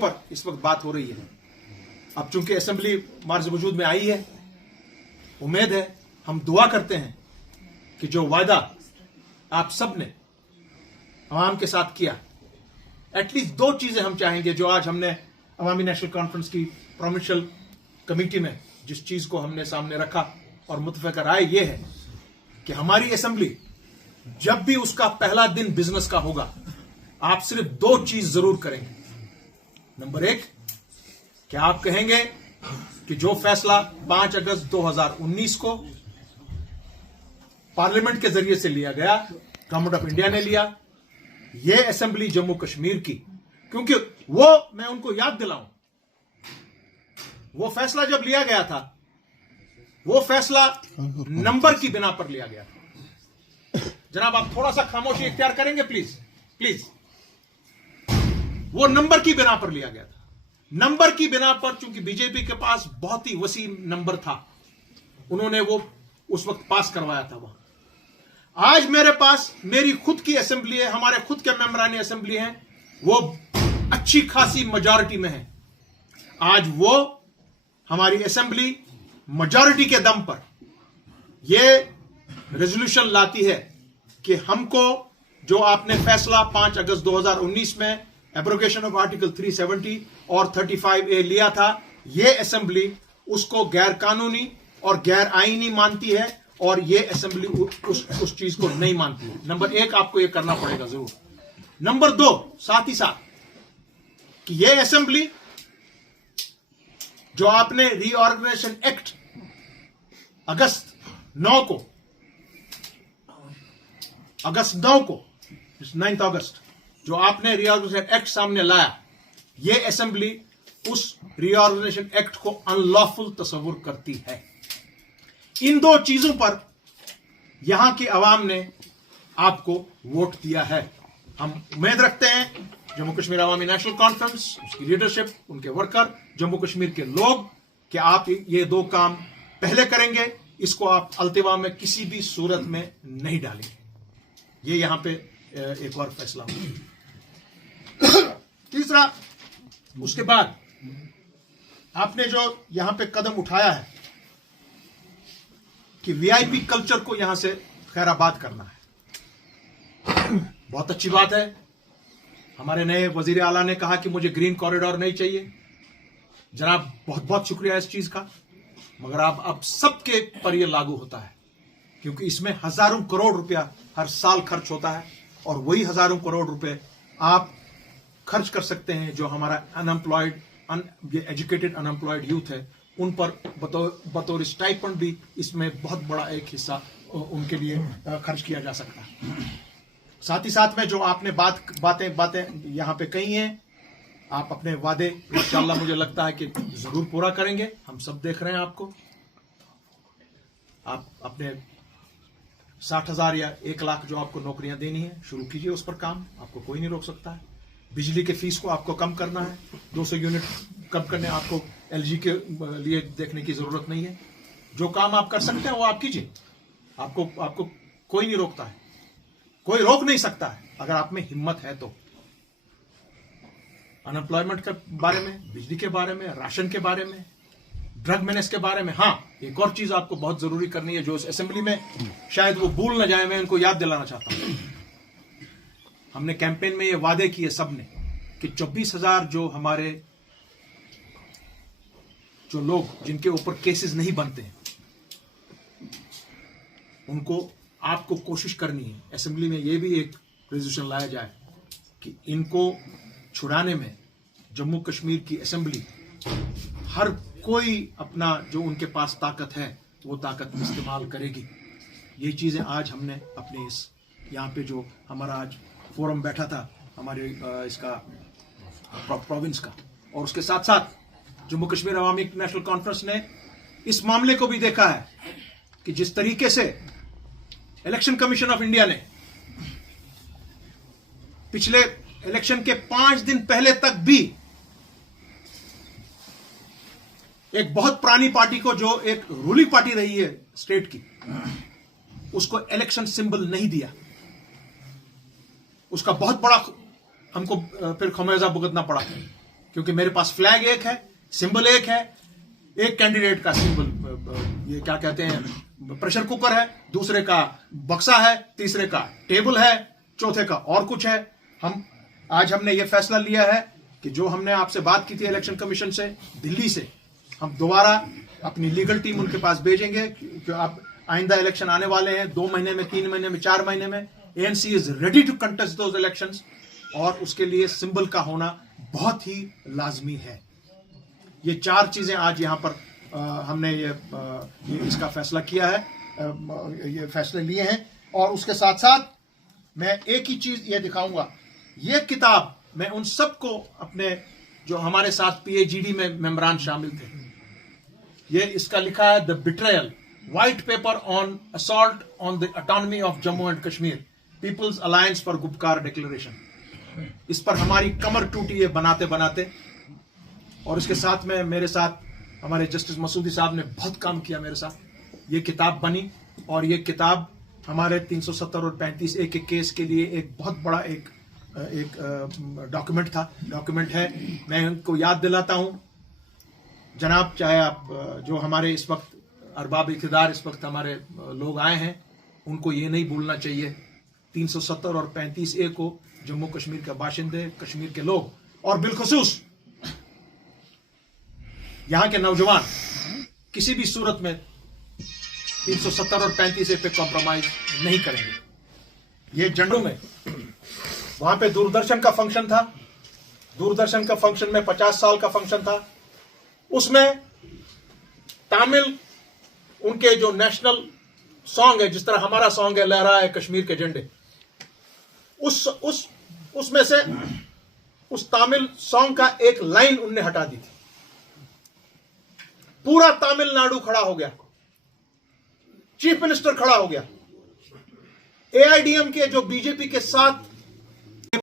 पर इस वक्त बात हो रही है। अब चूंकि असेंबली मार्ज वजूद में आई है, उम्मीद है, हम दुआ करते हैं कि जो वादा आप सब ने अवाम के साथ किया, एटलीस्ट 2 चीजें हम चाहेंगे जो आज हमने अवामी नेशनल कॉन्फ्रेंस की प्रोविंशियल कमेटी में जिस चीज को हमने सामने रखा और मुतफ़िक़ा राय यह है कि हमारी असेंबली जब भी उसका पहला दिन बिजनेस का होगा, आप सिर्फ 2 चीज जरूर करेंगे। नंबर 1, क्या आप कहेंगे कि जो फैसला 5 अगस्त 2019 को पार्लियामेंट के जरिए से लिया गया, गवर्नमेंट ऑफ इंडिया ने लिया, यह असेंबली जम्मू कश्मीर की, क्योंकि वो, मैं उनको याद दिलाऊं, वो फैसला जब लिया गया था, वो फैसला नंबर की बिना पर लिया गया था। जनाब, आप थोड़ा सा खामोशी इख्तियार करेंगे प्लीज, प्लीज। वो नंबर की बिना पर लिया गया था। नंबर की बिना पर, चूंकि बीजेपी के पास बहुत ही वसी नंबर था, उन्होंने वो उस वक्त पास करवाया था। वहां आज मेरे पास मेरी खुद की असेंबली है, हमारे खुद के मेंबरान असेंबली हैं, वो अच्छी खासी मेजॉरिटी में है। आज वो हमारी असेंबली मेजॉरिटी के दम पर यह रेजोल्यूशन लाती है कि हमको जो आपने फैसला 5 अगस्त 2019 में एब्रोगेशन ऑफ आर्टिकल 370 और 35A लिया था, यह असेंबली उसको गैर कानूनी और गैर आईनी मानती है और यह असेंबली उस चीज को नहीं मानती है। नंबर 1, आपको यह करना पड़ेगा जरूर। नंबर 2, साथ ही साथ कि यह असेंबली जो आपने रीऑर्गेनाइजेशन एक्ट अगस्त 9 को 9 अगस्त जो आपने रीऑर्गेनाइजेशन एक्ट सामने लाया, यह असेंबली उस रीऑर्गेनाइजेशन एक्ट को अनलॉफुल तस्वुर करती है। इन 2 चीजों पर यहां की आवाम ने आपको वोट दिया है। हम उम्मीद रखते हैं जम्मू कश्मीर अवामी नेशनल कॉन्फ्रेंस, उसकी लीडरशिप, उनके वर्कर, जम्मू कश्मीर के लोग, कि आप ये 2 काम पहले करेंगे। इसको आप अल्तिवा में किसी भी सूरत में नहीं डालेंगे। ये यहां पे एक और फैसला हो। तीसरा, उसके बाद आपने जो यहां पे कदम उठाया है कि वीआईपी कल्चर को यहां से खैराबाद करना है, बहुत अच्छी बात है। हमारे नए वजीर आला ने कहा कि मुझे ग्रीन कॉरिडोर नहीं चाहिए। जनाब, बहुत बहुत शुक्रिया इस चीज का, मगर अब सबके पर यह लागू होता है, क्योंकि इसमें हजारों करोड़ रुपया हर साल खर्च होता है और वही हजारों करोड़ रुपए आप खर्च कर सकते हैं जो हमारा अनएम्प्लॉयड, एजुकेटेड अनएम्प्लॉयड यूथ है, उन पर बतौर स्टाइपेंड भी इसमें बहुत बड़ा एक हिस्सा उनके लिए खर्च किया जा सकता है। साथ ही साथ में जो आपने बातें यहां पे कही हैं, आप अपने वादे इंशाअल्लाह मुझे लगता है कि जरूर पूरा करेंगे। हम सब देख रहे हैं आपको। आप अपने 60,000 या 1 लाख जो आपको नौकरियां देनी है, शुरू कीजिए उस पर काम, आपको कोई नहीं रोक सकता है। बिजली के फीस को आपको कम करना है, 200 यूनिट कम करने, आपको एलजी के लिए देखने की जरूरत नहीं है। जो काम आप कर सकते हैं वो आप कीजिए, आपको कोई नहीं रोकता है, कोई रोक नहीं सकता है अगर आप में हिम्मत है तो। अनएम्प्लॉयमेंट के बारे में, बिजली के बारे में, राशन के बारे में, ड्रग मेनेस के बारे में। हाँ, एक और चीज आपको बहुत जरूरी करनी है जो इस असेंबली में शायद वो भूल न जाए, मैं उनको याद दिलाना चाहता हूं। हमने कैंपेन में ये वादे किए सबने कि 24,000 जो हमारे जो लोग जिनके ऊपर केसेस नहीं बनते हैं, उनको आपको कोशिश करनी है असेंबली में ये भी एक रेजोल्यूशन लाया जाए कि इनको छुड़ाने में जम्मू कश्मीर की असेंबली हर कोई अपना जो उनके पास ताकत है वो ताकत इस्तेमाल करेगी। ये चीजें आज हमने अपने इस यहाँ पे जो हमारा आज फोरम बैठा था हमारे इसका प्रोविंस का, और उसके साथ साथ जम्मू कश्मीर अवामी नेशनल कॉन्फ्रेंस ने इस मामले को भी देखा है कि जिस तरीके से इलेक्शन कमीशन ऑफ इंडिया ने पिछले इलेक्शन के 5 दिन पहले तक भी एक बहुत पुरानी पार्टी को, जो एक रूलिंग पार्टी रही है स्टेट की, उसको इलेक्शन सिंबल नहीं दिया। उसका बहुत बड़ा हमको फिर खमेजा भुगतना पड़ा। क्योंकि मेरे पास फ्लैग एक है, सिंबल एक है, एक कैंडिडेट का सिंबल ये क्या कहते हैं प्रेशर कुकर है, दूसरे का बक्सा है, तीसरे का टेबल है, चौथे का और कुछ है। हमने ये फैसला लिया है कि जो हमने आपसे बात की थी इलेक्शन कमीशन से, दिल्ली से, हम दोबारा अपनी लीगल टीम उनके पास भेजेंगे कि आप आइंदा इलेक्शन आने वाले हैं 2 महीने में, 3 महीने में, 4 महीने में। ANC is ready to contest those elections और उसके लिए सिंबल का होना बहुत ही लाजमी है। ये 4 चीजें आज यहां पर हमने ये इसका फैसला किया है, ये फैसले लिए हैं। और उसके साथ साथ मैं एक ही चीज ये दिखाऊंगा, ये किताब मैं उन सबको अपने जो हमारे साथ पीएजीडी में मेंबरान शामिल थे, ये इसका लिखा है the betrayal white paper on assault on the autonomy of Jammu and Kashmir, People's Alliance for Gupkar Declaration. इस पर हमारी कमर टूटी है बनाते बनाते। और इसके साथ में मेरे साथ हमारे जस्टिस मसूदी साहब ने बहुत काम किया मेरे साथ। ये किताब बनी और ये किताब हमारे 370 और 35A के केस के लिए एक बहुत बड़ा एक डॉक्यूमेंट है। मैं उनको याद दिलाता हूं जनाब, चाहे आप जो हमारे इस वक्त अरबाब इख्तिदार इस वक्त हमारे लोग आए हैं, उनको ये नहीं भूलना चाहिए 370 और 35A को जम्मू कश्मीर के बाशिंदे, कश्मीर के लोग और बिलखुसूस यहां के नौजवान किसी भी सूरत में 370 और 35A पे कॉम्प्रोमाइज नहीं करेंगे। ये जंडू में वहां पे दूरदर्शन का फंक्शन था, दूरदर्शन का फंक्शन में 50 साल का फंक्शन था। उसमें तमिल उनके जो नेशनल सॉन्ग है, जिस तरह हमारा सॉन्ग है लहरा है कश्मीर के झंडे, उसमें से उस तमिल सॉन्ग का एक लाइन उनने हटा दी थी। पूरा तमिलनाडु खड़ा हो गया, चीफ मिनिस्टर खड़ा हो गया, एआईडीएम के जो बीजेपी के साथ